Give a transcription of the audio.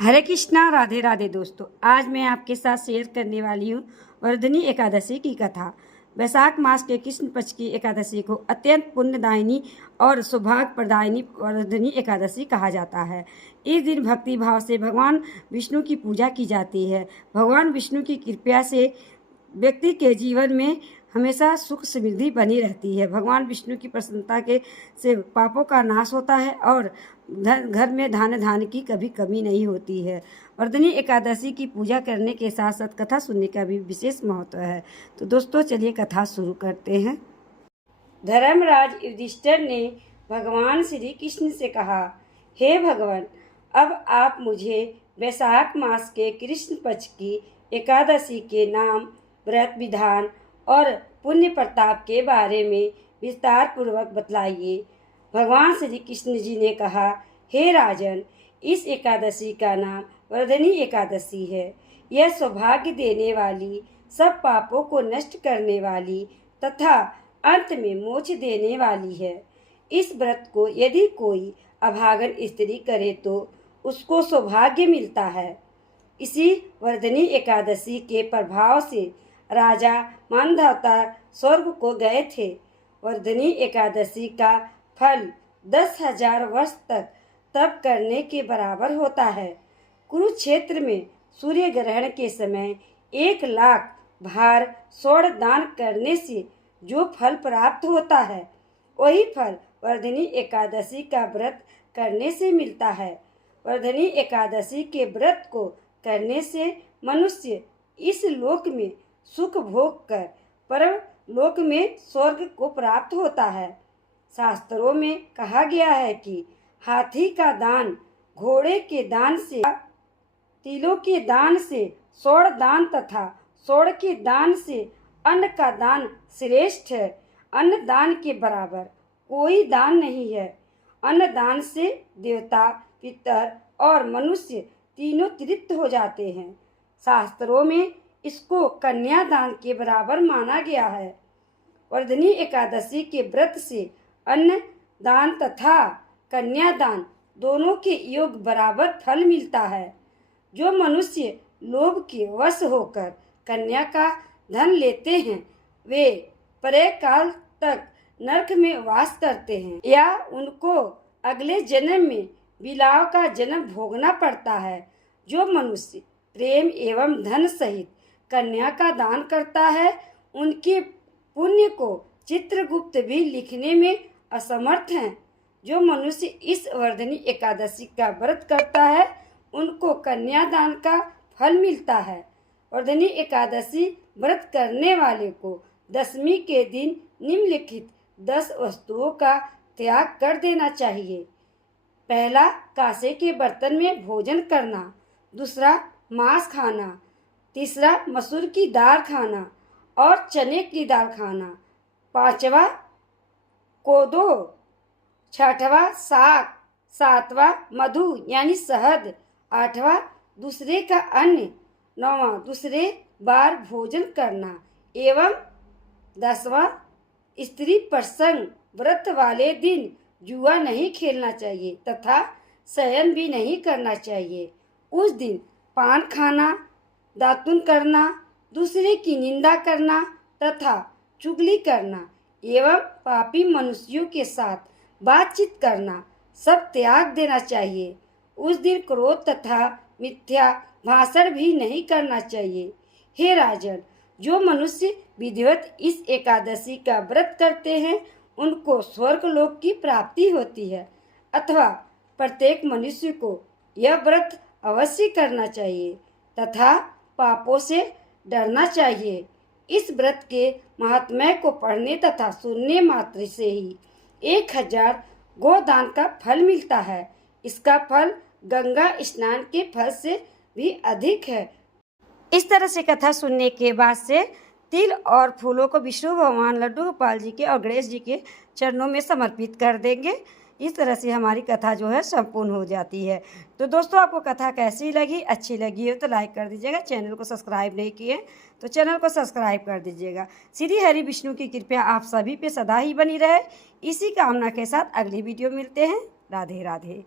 हरे कृष्णा, राधे राधे दोस्तों। आज मैं आपके साथ शेयर करने वाली हूँ वर्धनी एकादशी की कथा। वैशाख मास के कृष्ण पक्ष की एकादशी को अत्यंत पुण्यदायिनी और सौभाग्य प्रदायिनी वर्धनी एकादशी कहा जाता है। इस दिन भक्ति भाव से भगवान विष्णु की पूजा की जाती है। भगवान विष्णु की कृपा से व्यक्ति के जीवन में हमेशा सुख समृद्धि बनी रहती है। भगवान विष्णु की प्रसन्नता के से पापों का नाश होता है और घर में धान की कभी कमी नहीं होती है। वर्धनी एकादशी की पूजा करने के साथ साथ कथा सुनने का भी विशेष महत्व है। तो दोस्तों चलिए कथा शुरू करते हैं। धर्मराज युधिष्ठिर ने भगवान श्री कृष्ण से कहा, हे भगवान, अब आप मुझे वैशाख मास के कृष्ण पक्ष की एकादशी के नाम, व्रत विधान और पुण्य प्रताप के बारे में विस्तार पूर्वक बतलाइए। भगवान श्री कृष्ण जी ने कहा, हे राजन, इस एकादशी का नाम वर्धनी एकादशी है। यह सौभाग्य देने वाली, सब पापों को नष्ट करने वाली तथा अंत में मोक्ष देने वाली है। इस व्रत को यदि कोई अभागन स्त्री करे तो उसको सौभाग्य मिलता है। इसी वर्धनी एकादशी के प्रभाव से राजा मानधाता स्वर्ग को गए थे। वर्धनी एकादशी का फल 10,000 वर्ष तक तप करने के बराबर होता है। कुरुक्षेत्र में सूर्य ग्रहण के समय 1,00,000 भार स्वर्ण दान करने से जो फल प्राप्त होता है, वही फल वर्धनी एकादशी का व्रत करने से मिलता है। वर्धनी एकादशी के व्रत को करने से मनुष्य इस लोक में सुख भोग कर परम लोक में स्वर्ग को प्राप्त होता है। शास्त्रों में कहा गया है कि हाथी का दान, घोड़े के दान से, तिलों के दान से, स्वर्ण दान तथा स्वर्ण के दान से अन्न का दान श्रेष्ठ है। अन्न दान के बराबर कोई दान नहीं है। अन्न दान से देवता, पितर और मनुष्य तीनों तृप्त हो जाते हैं। शास्त्रों में इसको कन्यादान के बराबर माना गया है। वर्धनी एकादशी के व्रत से अन्न दान तथा कन्यादान दोनों के योग बराबर फल मिलता है। जो मनुष्य लोभ के वश होकर कन्या का धन लेते हैं, वे प्रलय तक नरक में वास करते हैं या उनको अगले जन्म में बिलाव का जन्म भोगना पड़ता है। जो मनुष्य प्रेम एवं धन सहित कन्या का दान करता है, उनके पुण्य को चित्रगुप्त भी लिखने में असमर्थ हैं। जो मनुष्य इस वर्धनी एकादशी का व्रत करता है, उनको कन्यादान का फल मिलता है। वर्धनी एकादशी व्रत करने वाले को दशमी के दिन निम्नलिखित 10 वस्तुओं का त्याग कर देना चाहिए। पहला, कांसे के बर्तन में भोजन करना। दूसरा, मांस खाना। तीसरा, मसूर की दाल खाना और चने की दाल खाना। पांचवा, कोदो। छठवा, साग। सातवां, मधु यानी शहद। आठवां, दूसरे का अन्न। नौवां, दूसरे बार भोजन करना। एवं 10वां, स्त्री प्रसंग व्रत वाले दिन जुआ नहीं खेलना चाहिए तथा शयन भी नहीं करना चाहिए। उस दिन पान खाना, दातुन करना, दूसरे की निंदा करना तथा चुगली करना एवं पापी मनुष्यों के साथ बातचीत करना सब त्याग देना चाहिए। उस दिन क्रोध तथा मिथ्या भाषण भी नहीं करना चाहिए। हे राजन, जो मनुष्य विधिवत इस एकादशी का व्रत करते हैं, उनको स्वर्ग लोक की प्राप्ति होती है। अथवा प्रत्येक मनुष्य को यह व्रत अवश्य करना चाहिए तथा पापों से डरना चाहिए। इस व्रत के महात्म्य को पढ़ने तथा सुनने मात्र से ही 1,000 गोदान का फल मिलता है। इसका फल गंगा स्नान के फल से भी अधिक है। इस तरह से कथा सुनने के बाद से तिल और फूलों को विष्णु भगवान, लड्डू गोपाल जी के और गणेश जी के चरणों में समर्पित कर देंगे। इस तरह से हमारी कथा जो है संपूर्ण हो जाती है। तो दोस्तों, आपको कथा कैसी लगी? अच्छी लगी हो तो लाइक कर दीजिएगा। चैनल को सब्सक्राइब नहीं किए तो चैनल को सब्सक्राइब कर दीजिएगा। श्री हरि विष्णु की कृपा आप सभी पे सदा ही बनी रहे। इसी कामना के साथ अगली वीडियो मिलते हैं। राधे राधे।